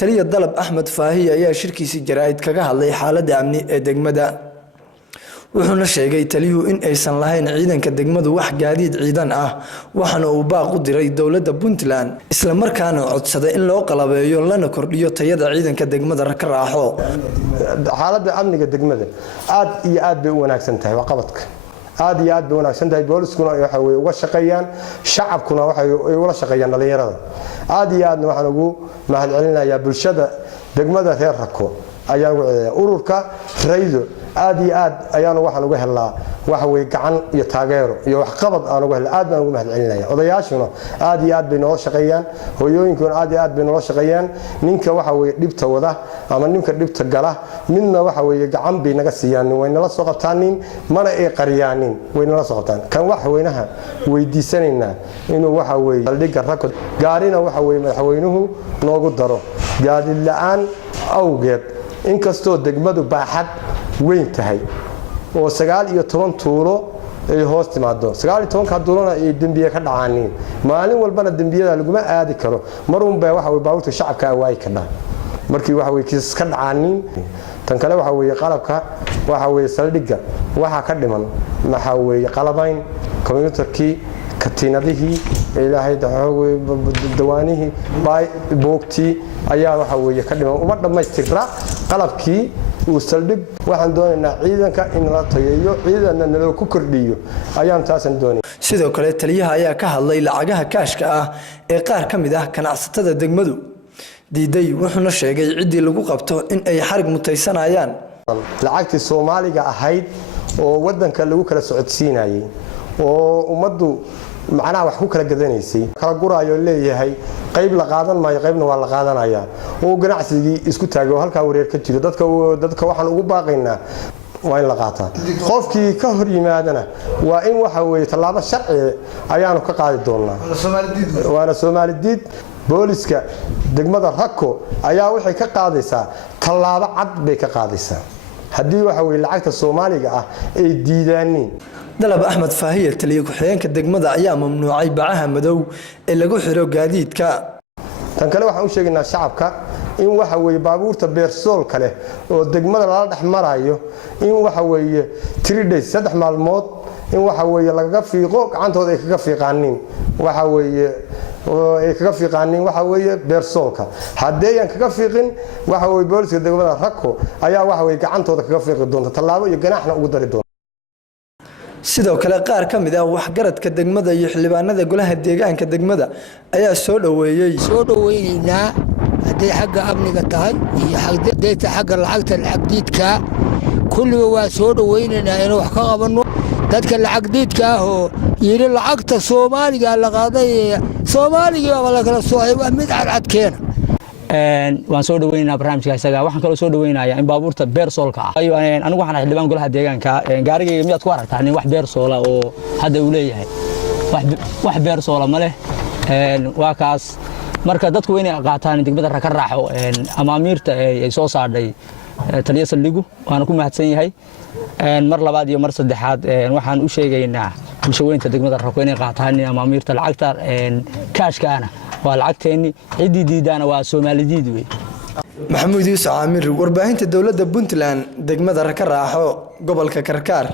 taliya Dalab Axmed Faahiye ayaa shirkiisa jaraa'id kaga hadlay xaaladda amni ee degmada. wuxuuna sheegay taliyuhu in aysan lahayn ciidanka degmadu wax gaadiid ciidan ah waxaana uu baaq u diray dowladda Puntland isla markaana codsaday in loo qalabeeyo lana kordhiyo tayada ciidanka degmada ka raaxo. xaaladda amniga degmada aad iyo aad bay u wanaagsan tahay waxqabadka aad iyo aad bay u wanaagsan tahay booliskuna waxa way uga shaqeeyaan shacabkuna waxa ay ula shaqeeyaan dhalinyarada aad iyo aadna waxaan ugu mahadcelinayaa bulshada degmada reer Rako ayaa ururka Raydo aad iyo aad ayaan waxaan uga helnaa waxa way gacan iyo taageero iyo wax qabad aan uga helnaa aad baan ugu mahadcelinayaa odayaashuna aad iyo aad bay noo shaqeeyaan hooyooyinkuna aad iyo aad bay noo shaqeeyaan ninka waxa way dhibta wada ama ninka dhibta gala midna waxa way gacan bay naga siiyaan way nala soo qabtaanin mana ay qariyaanin way nala soo qabtaan kan wax weynaha weydiisanayna inuu waxa way saldhigga Rako gaarina waxa way madaxweynuhu noogu daro gaadiid la'aan awgeed inkastoo degmadu baaxad weyn tahay oo 19 tuulo ay hoos timaado 19 tuulona ay dambiye ka dhacaaneen maalin walbana dambiyada lagu ma aadi karo marun baa waxa way baabuurta shacabka way ka dhaan markii waxa way kiis ka dhacaaneen tan kale waxa way qalabka waxa way saldhigga waxa ka dhiman waxa way qalabayn kombiyuutarkii katiinadihii ilaahay dawaanihi boogti ayaa waxa weeye ka dhiman uma dhameystira qalabkii uu saldhig waxaan doonaynaa ciidanka in la tayeeyo ciidanna naloo ku kordhiyo ayaan taasan doonay. sidoo kale taliyaha ayaa ka hadlay lacagaha kaashka ah ee qaar ka mid ah ganacsatada degmadu diiday wuxuuna sheegay cidii lagu qabto in ay xarig mutaysanayaan lacagtii Soomaaliga ahayd oo wadanka lagu kala socodsiinayay oo umadu macnaha wax ku kala gadanaysay kala guraayo leeyahay qayb la qaadan maayo qaybna waa la qaadanaya oo ganacsigii isku taago halka wareer ka jiro dadka waxaan ugu baaqaynaa waa in la qaataa qofkii ka hor yimaadana waa in waxa weeye talaabo sharci ayaanu ka qaadi doonaa waana Soomaalidiid booliska degmada Rako ayaa waxay ka qaadaysaa talaabo cad bay ka qaadaysaa hadii waxa weeye lacagta Soomaaliga ah ay diidaaneen. Dalab Axmed Faahiye taliye ku-xigeenka degmada ayaa mamnuucay bacaha madow ee lagu xiro gaadiidka. tan kale waxaan u sheegaynaa shacabka in waxa weeye baabuurta beersool kale oo degmada la dhex marayo in waxa weeye 3 days 3 maalmood in waxa weeye laga fiiqo gacantooda ay kaga fiiqaanin waxa weeye waxa weeye beersoolka haddii aan kaga fiiqin waxa weeye booliska degmada Rako ayaa waxa weeye gacantooda kaga fiiqi doonta talaabo iyo ganaaxna ugu dari doonta. sidoo kale qaar ka mid ah waxgaradka degmada iyo xildhibaanada golaha deegaanka degmada ayaa soo dhaweynaa haddii xagga amniga tahay iyo xagga lacagta diidka kulliba waa soo dhaweynaynaa inuu wax ka qabano dadka lacag diidka ah oo yiri lacagta Soomaaliga la qaaday Soomaaliga waa la kala soo waa mid cadkeena waan soo dhaweynaynaa barnaamijka isaga waxaan kala soo dhaweynayaa in baabuurta beersoolka ah anigu waxaan xildhibaan golaha deegaanka gaarigayga miyaad ku aragtaa nin wax beersoola oo hadda uu leeyahay wax beersoola ma leh waa kaas marka dadku inay qaataan degmada Rako raaxo amaamiirta ay soo saadhay taliye saldhigu waana ku mahadsan yahay mar labaad iyo mar saddexaad waxaan u sheegaynaa bulshooyinka degmada Rako inay qaataan amaamiirta lacagta kaashkaana waa lacagteeni cidii diidana waa Soomaalidiid way. Maxamuud Yuusuf Aamir warbaahinta dowladda Puntland degmada Rako raaxo gobolka Karkar.